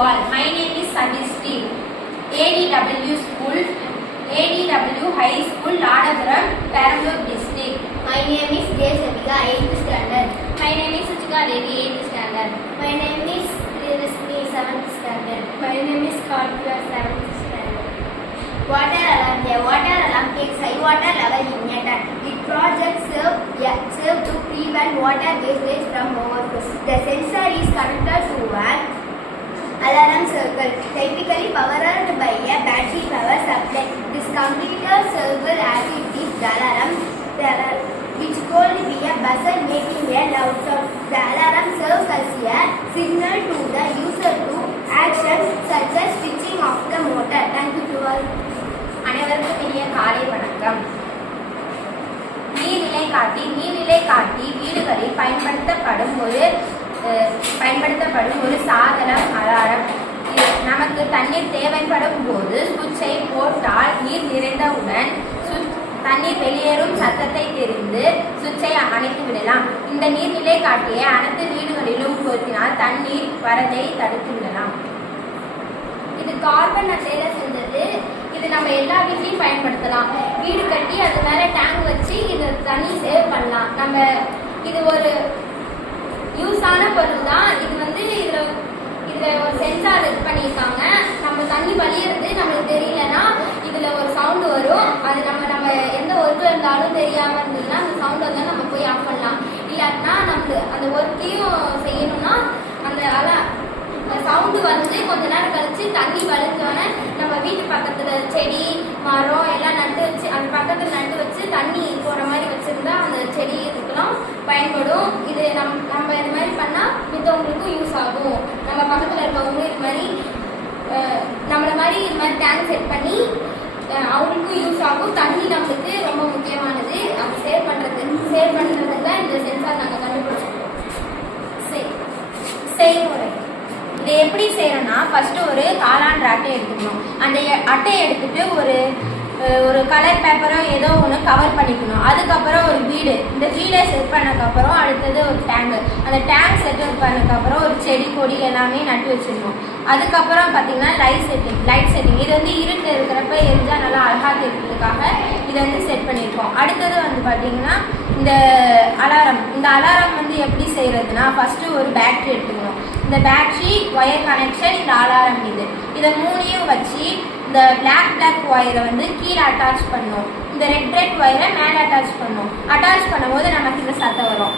all. My name is Sadhisti. ADW School, ADW High School, Ladapuram, Perambalur District. My name is Desavika, 8th standard. My name is Suchika Devi, 8th standard. My name is Rishmi, 7th standard. My name is Karthika, 7th standard. Water alarm. A water alarm takes high water level in a tank. The project serve to prevent water wastage from overflow. The sensor is connected to an alarm circle, typically powered by a battery power supply. This computer circle activates the alarm, which could be a buzzer making a loud sound. The alarm serves as a signal to the user to action such as switching off the motor. Thank you to all. அனைவருக்கும் இனிய காலை வணக்கம். நீர்நிலை காட்டி வீடுகளில் பயன்படுத்தப்படும் ஒரு சாதனம் அலாரம். நமக்கு தண்ணீர் தேவைப்படும் போது சுவிட்சை போட்டால் நீர் நிறைந்தவுடன் தண்ணீர் வெளியேறும் சத்தத்தை தெரிந்து சுவிட்சை அணைத்து விடலாம். இந்த நீர்நிலை காட்டியை அனைத்து வீடுகளிலும் பொருத்தினால் தண்ணீர் வரதை தடுத்து விடலாம். இது கார்பன் அட்டையில செஞ்சது. இது நம்ம எல்லா வீட்லையும் பயன்படுத்தலாம். வீடு கட்டி அது மேல டேங்க் வச்சு இது தண்ணி சேவ் பண்ணலாம். நம்ம இது ஒரு யூஸான பொருள் தான். இது வந்து இதுல ஒரு சென்சார் இது பண்ணியிருக்காங்க. நம்ம தண்ணி வலியறது நம்மளுக்கு தெரியலன்னா இதுல ஒரு சவுண்டு வரும். அது நம்ம எந்த ஒர்க்கு இருந்தாலும் தெரியாம இருந்ததுன்னா அந்த சவுண்ட் வந்தால் நம்ம போய் ஆஃப் பண்ணலாம். இல்லாட்டினா நம்மளுக்கு அந்த ஒர்க்கையும் செய்யணும்னா அந்த சவுண்டு வந்து கொஞ்ச நேரம் கழிச்சு தண்ணி வலிஞ்சோன்னே நம்ம வீட்டு பக்கத்துல செடி மரம் எல்லாம் நட்டு வச்சு அந்த பக்கத்துல நட்டு வச்சு தண்ணி போற மாதிரி வச்சிருந்தா அந்த செடி இதுக்கெல்லாம் பயன்படும். இது நம்ம இது மாதிரி பண்ணா மித்தவங்களுக்கும் யூஸ் ஆகும். நம்ம பக்கத்துல இருக்கவங்களும் இது மாதிரி நம்மள மாதிரி இது மாதிரி டேங்க் செட் பண்ணி அவங்களுக்கும் யூஸ் ஆகும். தண்ணி நம்மளுக்கு ரொம்ப முக்கியமானது. அது சேவ் பண்றதுக்கு தான் இந்த சென்சார் நாங்கள் கண்டுபிடிச்சோம். செய்முறை இதை எப்படி செய்யணும்னா, ஃபர்ஸ்ட் ஒரு காலாண்டு அட்டை எடுத்துக்கணும். அந்த அட்டையை எடுத்துட்டு ஒரு கலர் பேப்பரோ ஏதோ ஒன்று கவர் பண்ணிக்கணும். அதுக்கப்புறம் ஒரு வீடு, இந்த வீடை செட் பண்ணக்கப்புறம் அடுத்தது ஒரு டேங்கு, அந்த டேங்க் செட் பண்ணக்கப்புறம் ஒரு செடி கொடி எல்லாமே நட்டு வச்சிடணும். அதுக்கப்புறம் பார்த்தீங்கன்னா லைட் செட்டிங் இது வந்து இருட்டு இருக்கிறப்ப எரிஞ்சால் நல்லா அழகாக தெரிகிறதுக்காக இதை வந்து செட் பண்ணியிருக்கோம். அடுத்தது வந்து பார்த்தீங்கன்னா இந்த அலாரம் வந்து எப்படி செய்யறதுன்னா, ஃபர்ஸ்ட் ஒரு பேட்டரி எடுத்துக்கணும். இந்த பேட்டரி ஒயர் கனெக்ஷன், இந்த அலாரம் இதை மூணையும் வச்சு இந்த பிளாக் ஒயரை வந்து கீழே அட்டாச் பண்ணும். இந்த ரெட் ஒயரை மேலே அட்டாச் பண்ணும். அட்டாச் பண்ணும்போது நமக்கு இந்த சத்தம் வரும்.